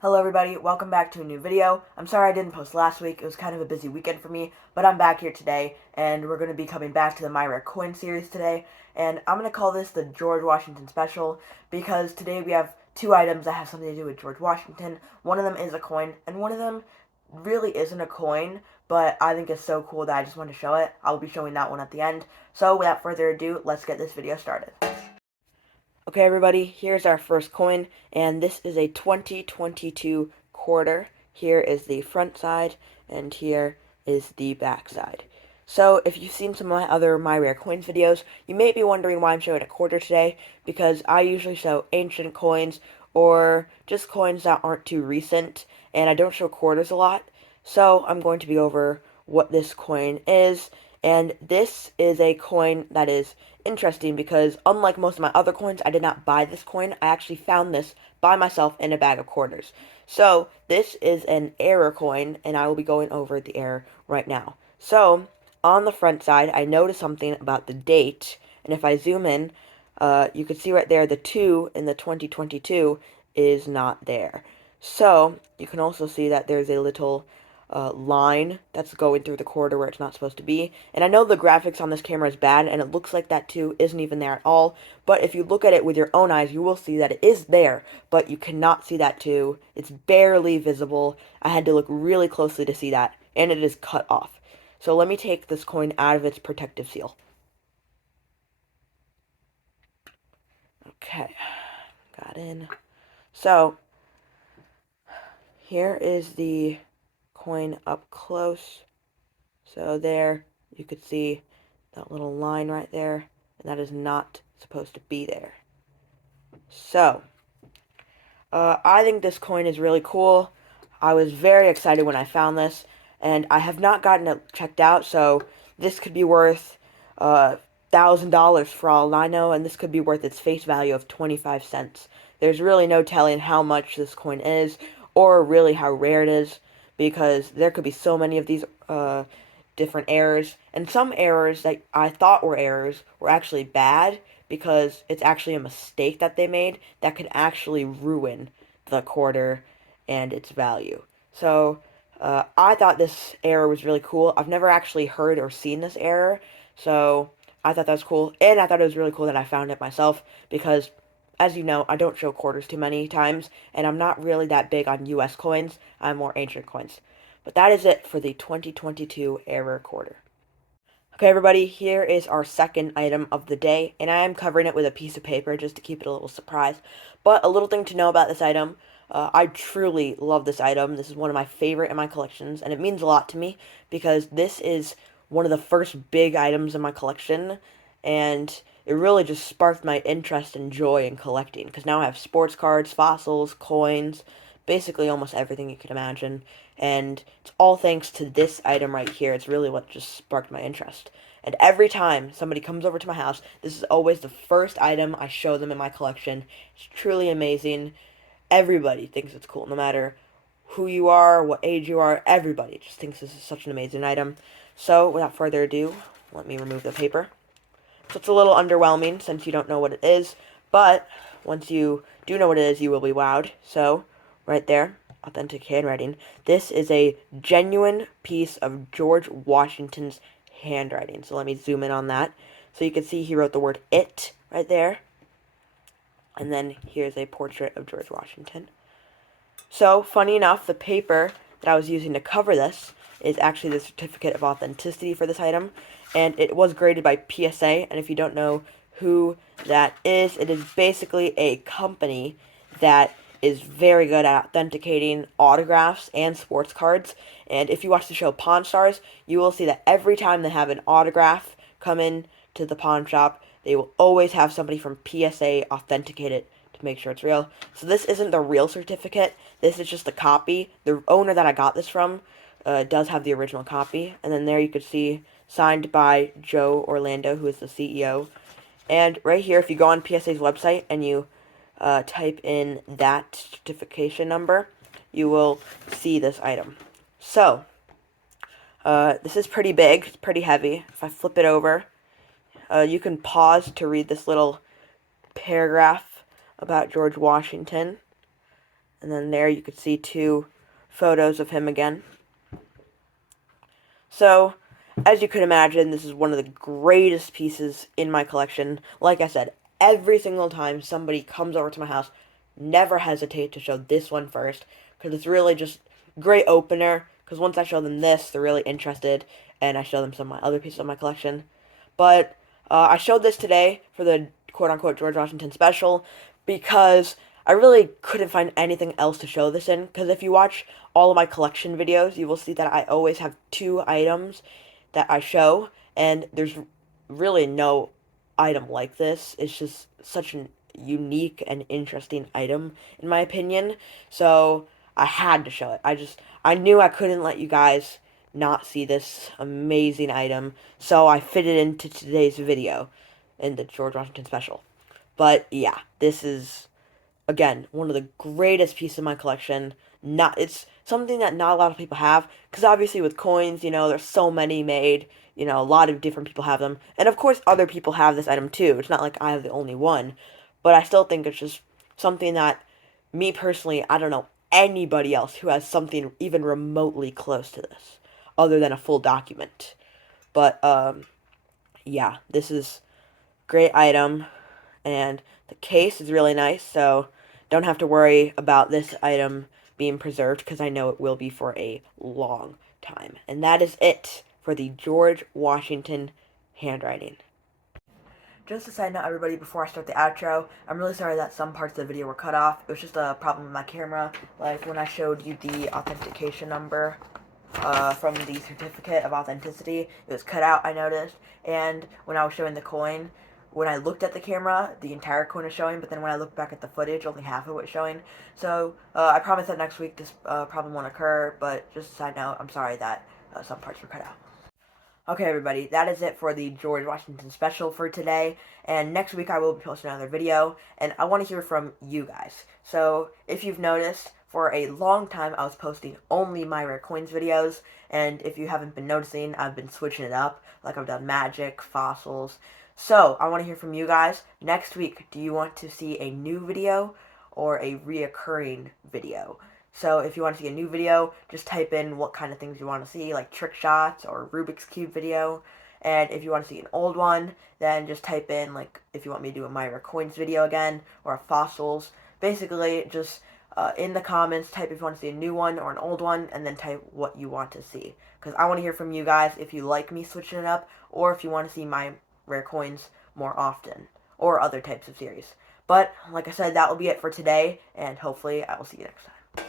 Hello everybody, welcome back to a new video. I'm sorry I didn't post last week, it was kind of a busy weekend for me, but I'm back here today, and we're going to be coming back to the My Rare Coin series today, and I'm going to call this the George Washington Special, because today we have two items that have something to do with George Washington. One of them is a coin, and one of them really isn't a coin, but I think it's so cool that I just want to show it. I'll be showing that one at the end. So without further ado, let's get this video started. Okay, everybody, here's our first coin, and this is a 2022 quarter. Here is the front side, and here is the back side. So, if you've seen some of my other My Rare Coins videos, you may be wondering why I'm showing a quarter today, because I usually show ancient coins, or just coins that aren't too recent, and I don't show quarters a lot. So, I'm going to be over what this coin is, and this is a coin that is interesting because unlike most of my other coins, I did not buy this coin. I actually found this by myself in a bag of quarters. So this is an error coin, and I will be going over the error right now. So on the front side, I noticed something about the date, and if I zoom in, you can see right there the 2 in the 2022 is not there. So you can also see that there's a little line that's going through the corridor where it's not supposed to be. And I know the graphics on this camera is bad, and it looks like that too isn't even there at all. But if you look at it with your own eyes, you will see that it is there, but you cannot see that too. It's barely visible. I had to look really closely to see that, and it is cut off. So let me take this coin out of its protective seal. Okay, got in. So here is the coin up close. So there, you could see that little line right there, and that is not supposed to be there. So, I think this coin is really cool. I was very excited when I found this, and I have not gotten it checked out, so this could be worth $1,000 for all I know, and this could be worth its face value of 25 cents. There's really no telling how much this coin is, or really how rare it is, because there could be so many of these different errors, and some errors that I thought were errors were actually bad because it's actually a mistake that they made that could actually ruin the quarter and its value. So I thought this error was really cool. I've never actually heard or seen this error, so I thought that was cool, and I thought it was really cool that I found it myself because, as you know, I don't show quarters too many times, and I'm not really that big on US coins. I'm more ancient coins. But that is it for the 2022 error quarter. Okay, everybody, here is our second item of the day, and I am covering it with a piece of paper just to keep it a little surprise. But a little thing to know about this item, I truly love this item. This is one of my favorite in my collections, and it means a lot to me because this is one of the first big items in my collection, and it really just sparked my interest and joy in collecting because now I have sports cards, fossils, coins, basically almost everything you could imagine. And it's all thanks to this item right here. It's really what just sparked my interest. And every time somebody comes over to my house, this is always the first item I show them in my collection. It's truly amazing. Everybody thinks it's cool, no matter who you are, what age you are, everybody just thinks this is such an amazing item. So, without further ado, let me remove the paper. So it's a little underwhelming since you don't know what it is, but once you do know what it is, you will be wowed. So, right there, authentic handwriting. This is a genuine piece of George Washington's handwriting. So let me zoom in on that. So you can see he wrote the word "it" right there. And then here's a portrait of George Washington. So, funny enough, the paper that I was using to cover this is actually the certificate of authenticity for this item, and it was graded by PSA, and if you don't know who that is, it is basically a company that is very good at authenticating autographs and sports cards, and if you watch the show Pawn Stars, you will see that every time they have an autograph come in to the pawn shop, they will always have somebody from PSA authenticate it to make sure it's real. So this isn't the real certificate. This is just a copy. The owner that I got this from does have the original copy. And then there you could see signed by Joe Orlando, who is the CEO. And right here, if you go on PSA's website and you type in that certification number, you will see this item. So, this is pretty big. It's pretty heavy. If I flip it over, you can pause to read this little paragraph about George Washington. And then there you could see 2 photos of him again. So, as you could imagine, this is one of the greatest pieces in my collection. Like I said, every single time somebody comes over to my house, never hesitate to show this one first, because it's really just great opener, because once I show them this, they're really interested, and I show them some of my other pieces of my collection. But I showed this today for the quote-unquote George Washington special, because I really couldn't find anything else to show this in, because if you watch all of my collection videos, you will see that I always have 2 items that I show, and there's really no item like this. It's just such a unique and interesting item, in my opinion, so I had to show it. I knew I couldn't let you guys not see this amazing item, so I fit it into today's video in the George Washington special. But yeah, this is again one of the greatest pieces of my collection. Not It's something that not a lot of people have, because obviously with coins, there's so many made. A lot of different people have them, and of course other people have this item too. It's not like I have the only one, but I still think it's just something that me personally, I don't know anybody else who has something even remotely close to this, other than a full document. But yeah, this is great item, and the case is really nice, so don't have to worry about this item being preserved, because I know it will be for a long time. And that is it for the George Washington handwriting. Just a side note, everybody, before I start the outro, I'm really sorry that some parts of the video were cut off. It was just a problem with my camera. Like when I showed you the authentication number from the certificate of authenticity, it was cut out, I noticed. And when I was showing the coin, when I looked at the camera, the entire coin was showing, but then when I looked back at the footage, only half of it was showing. So I promise that next week this problem won't occur, but just a side note, I'm sorry that some parts were cut out. Okay, everybody, that is it for the George Washington special for today, and next week I will be posting another video, and I want to hear from you guys. So, if you've noticed, for a long time I was posting only my rare coins videos, and if you haven't been noticing, I've been switching it up, like I've done magic, fossils. So, I want to hear from you guys. Next week, do you want to see a new video or a reoccurring video? So if you want to see a new video, just type in what kind of things you want to see, like trick shots or Rubik's Cube video. And if you want to see an old one, then just type in, like, if you want me to do a My Rare Coins video again, or a fossils. Basically, just in the comments, type if you want to see a new one or an old one, and then type what you want to see. Because I want to hear from you guys if you like me switching it up, or if you want to see My Rare Coins more often, or other types of series. But, like I said, that will be it for today, and hopefully I will see you next time.